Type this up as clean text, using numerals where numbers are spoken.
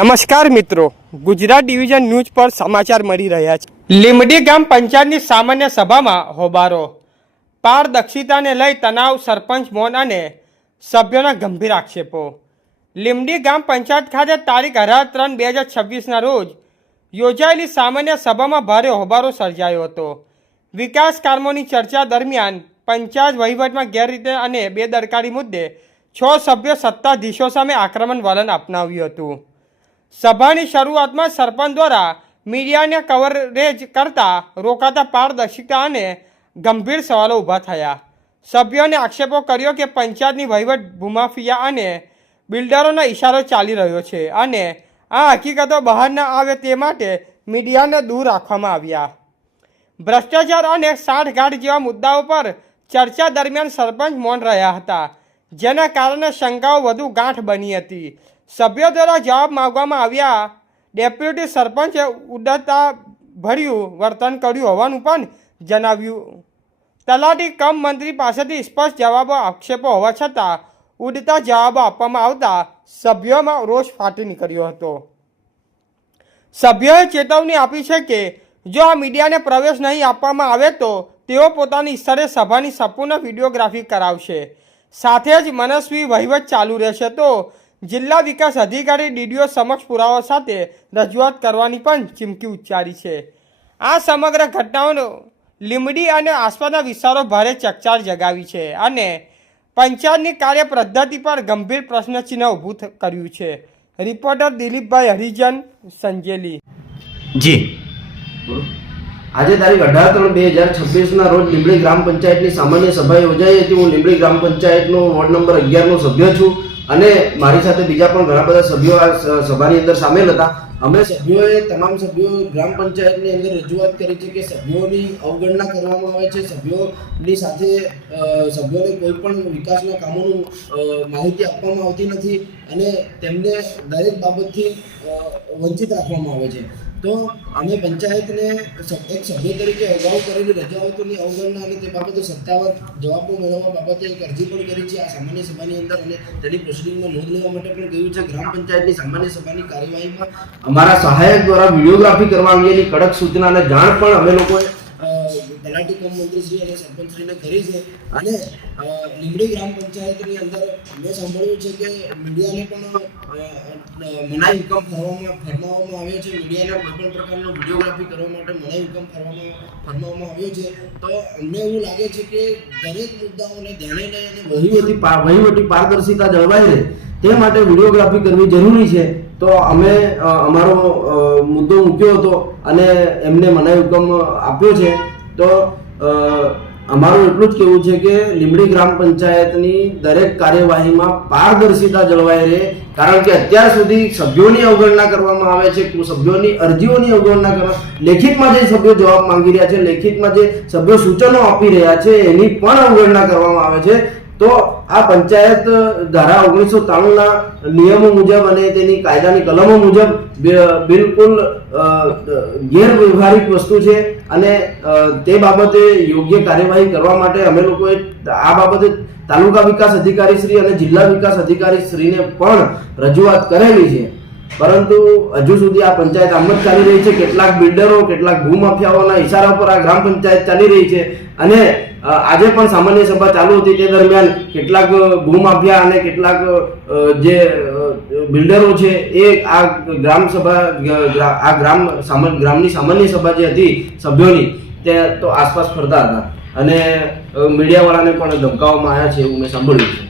નમસ્કાર મિત્રો, Gujarat division news પર સમાચાર મળી રહ્યા છે। લીમડી ગામ પંચાયતની સામાન્ય સભામાં હોબારો, પારદર્શિતાને લઈ તણાવ, સરપંચ મૌન અને સભ્યોના ગંભીર આક્ષેપો। લીમડી ગામ પંચાયત ખાતે તારીખ 18/3/2026ના રોજ યોજાયેલી સામાન્ય સભામાં ભારે હોબારો સર્જાયો હતો। વિકાસ કામોની ચર્ચા દરમિયાન પંચાયત વહીવટમાં ગેરરીતિ અને બેદરકારી મુદ્દે 6 સભ્યો સત્તાધીશો સામે આક્રમણ વલણ અપનાવ્યું હતું। સભાની શરૂઆતમાં સરપંચ દ્વારા મીડિયાને કવરેજ કરતા રોકાતા પારદર્શિતા અને ગંભીર સવાલો ઊભા થયા। સભ્યોને આક્ષેપો કર્યો કે પંચાયતની વહીવટ ભૂમાફિયા અને બિલ્ડરોના ઇશારો ચાલી રહ્યો છે અને આ હકીકતો બહાર ન આવે તે માટે મીડિયાને દૂર રાખવામાં આવ્યા। ભ્રષ્ટાચાર અને સાંઠગાંઠ જેવા મુદ્દાઓ પર ચર્ચા દરમિયાન સરપંચ મૌન રહ્યા હતા, જેના કારણે શંકાઓ વધુ ગાંઠ બની હતી। સભ્યો દ્વારા જવાબ માંગવામાં આવ્યા। ડેપ્યુટી સરપંચે ઉદારતા ભર્યું વર્તન કર્યું હોવાનું પણ જણાવ્યું। તલાટી કમ મંત્રી પાસેથી સ્પષ્ટ જવાબો આક્ષેપો હોવા છતાં ઉડતા જવાબો આપવામાં આવતા સભ્યોમાં રોષ ફાટી નીકળ્યો હતો। સભ્યોએ ચેતવણી આપી છે કે જો આ મીડિયાને પ્રવેશ નહીં આપવામાં આવે તો તેઓ પોતાની સ્તરે સભાની સંપૂર્ણ વિડીયોગ્રાફી કરાવશે। સાથે જ મનસ્વી વહીવટ ચાલુ રહેશે તો જિલ્લા વિકાસ અધિકારી ડીડીઓ સમક્ષ પુરાવા સાથે રજૂઆત કરવાની પણ ચીમકી ઉચ્ચારી છે। આ સમગ્ર ઘટનાઓનો લીમડી અને આસપાસના વિસ્તારો ભારે ચકચાર જગાવી છે અને પંચાયતની કાર્ય પદ્ધતિ પર ગંભીર પ્રશ્નચિહ્ન ઊભું કર્યું છે। રિપોર્ટર દિલીપભાઈ હરિજન, સંજેલી। જી, આજે તારીખ 18/3/2026ના રોજ લીંબડી ગ્રામ પંચાયતની સામાન્ય સભા યોજાઈ હતી। હું લીંબડી ગ્રામ પંચાયતનો વોર્ડ નંબર 11નો સભ્ય છું અને મારી સાથે બીજા પણ ઘણા બધા સભ્યો આ સભાની અંદર સામેલ હતા। અમે સભ્યોએ તમામ સભ્યો ગ્રામ પંચાયતની અંદર રજૂઆત કરી છે કે સભ્યોની અવગણના કરવામાં આવે છે, સભ્યોની સાથે સભ્યોને કોઈ પણ વિકાસના કામોનું માહિતી આપવામાં આવતી નથી અને તેમને દરેક બાબતથી વંચિત રાખવામાં આવે છે। તો અમે પંચાયતને એક સભ્ય તરીકે અગાઉ કરેલી રજૂઆતોની અવગણના અને તે બાબતે સત્તાવાર જવાબો મેળવવા બાબતે એક અરજી પણ કરી છે આ સામાન્ય સભાની અંદર અને તેની પ્રોસિડિંગમાં નોંધ લેવા માટે પણ કહ્યું છે। ગ્રામ પંચાયતની સામાન્ય સભાની કાર્યવાહીમાં અમારા સહાયક દ્વારા વિડીયોગ્રાફી કરવા અંગેની કડક સૂચના અને જાણ પણ અમે લોકોએ તલાટી કમ મંત્રીશ્રી અને સરપંચશ્રીને કરી છે અને લીંબડી ગ્રામ પંચાયતની અંદર મેં સાંભળ્યું છે કે મીડિયાને પણ મનાઈ હુકમ ફરમાવવામાં આવ્યો છે। મીડિયાને કોઈ પણ પ્રકારનો વિડીયોગ્રાફી કરવા માટે મનાઈ હુકમ ફરમાવવામાં આવ્યો છે। તો અમને એવું લાગે છે કે દરેક મુદ્દાઓને ધ્યાને લઈ અને વહીવટી પારદર્શિતા જળવાઈ રહે તે માટે વિડીયોગ્રાફી કરવી જરૂરી છે। તો અમે અમારો મુદ્દો મૂક્યો હતો અને એમને મનાઈ હુકમ આપ્યો છે। તો અમારું એટલું જ કહેવું છે કે લીંબડી ગ્રામ પંચાયતની દરેક કાર્યવાહીમાં પારદર્શિતા જળવાઈ રહે, કારણ કે અત્યાર સુધી સભ્યોની અવગણના કરવામાં આવે છે, સભ્યોની અરજીઓની અવગણના કરવા, લેખિતમાં જે સભ્યો જવાબ માંગી રહ્યા છે, લેખિતમાં જે સભ્યો સૂચનો આપી રહ્યા છે એની પણ અવગણના કરવામાં આવે છે। તો આ પંચાયત ધારા 1993ના નિયમો મુજબ અને તેની કાયદાની કલમો મુજબ બિલકુલ ગેરવ્યવહારિક વસ્તુ છે અને તે બાબતે યોગ્ય કાર્યવાહી કરવા માટે અમે લોકોએ આ બાબતે તાલુકા વિકાસ અધિકારી શ્રી અને જિલ્લા વિકાસ અધિકારી શ્રીને પણ રજૂઆત કરેલી છે, પરંતુ હજુ સુધી આ પંચાયત આમ જ ચાલી રહી છે। કેટલાક બિલ્ડરો, કેટલાક ભૂમાફિયાઓના ઇશારા પર આ ગ્રામ પંચાયત ચાલી રહી છે અને આજે પણ સામાન્ય સભા ચાલુ હતી તે દરમિયાન કેટલાક ભૂમાફિયા અને કેટલાક જે બિલ્ડરો છે એ આ ગ્રામની સામાન્ય સભા જે હતી સભ્યોની તે તો આસપાસ ફરતા હતા અને મીડિયાવાળાને પણ ધમકાવવામાં આવ્યા છે એવું મેં સાંભળ્યું છે।